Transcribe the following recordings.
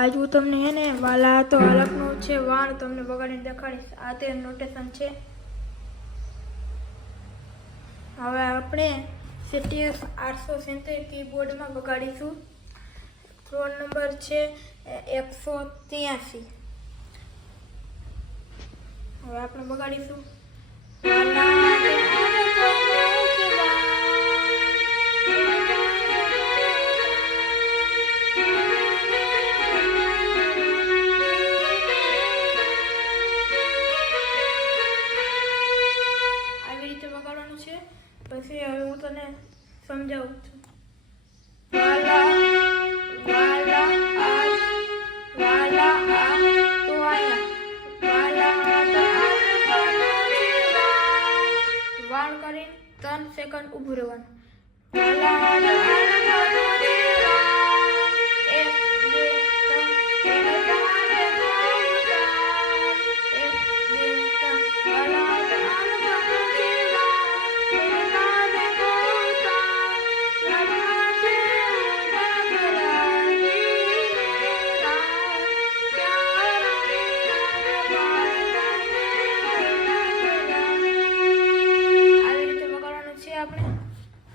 આજ હું તમને હે ને વાલા તો અલગનું છે વાણ તમને બગાડીને દેખાડીશ. આ તે નોટેશન છે. હવે આપણે CTS 870 કીબોર્ડમાં બગાડીશું. ફ્લોર નંબર છે 183. હવે આપણે બગાડીશું બગાડવાનું છે. પછી હવે હું તને સમજાવું છું. વાલા વાલા આ વાલા આ તો આયા વાલા વાળ કરીને 3 સેકન્ડ ઊભું રહેવાનું.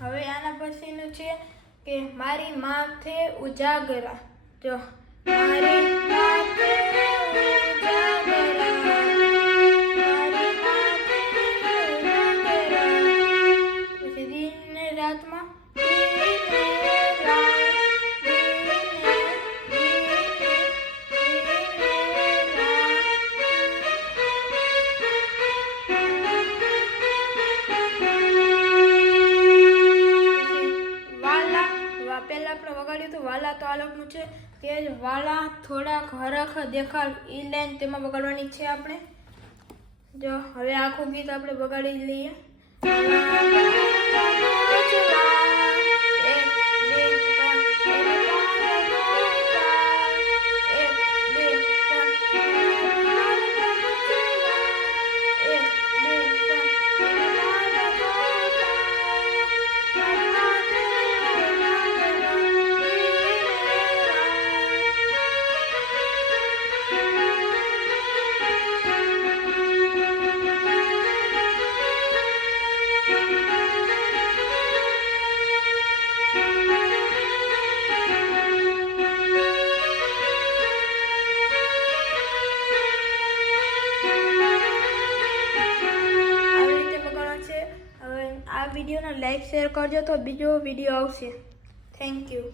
હવે આના પછીનું છે કે મારી માથે ઉજાગરા. જો મારી માથે ઉજાગરા, મારી માથે ઉજાગરા. પછી દિન ને રાતમાં પહેલા આપણે વગાડ્યું હતું વાલા તો આલોકનું છે કે વાલા થોડાક હરખ દેખાડ ઈ લાઈન તેમાં વગાડવાની છે આપણે. જો હવે આખું ગીત આપણે બગાડી લઈએ. આ વિડીયોને લાઈક શેર કરજો તો બીજો વિડીયો આવશે. Thank you.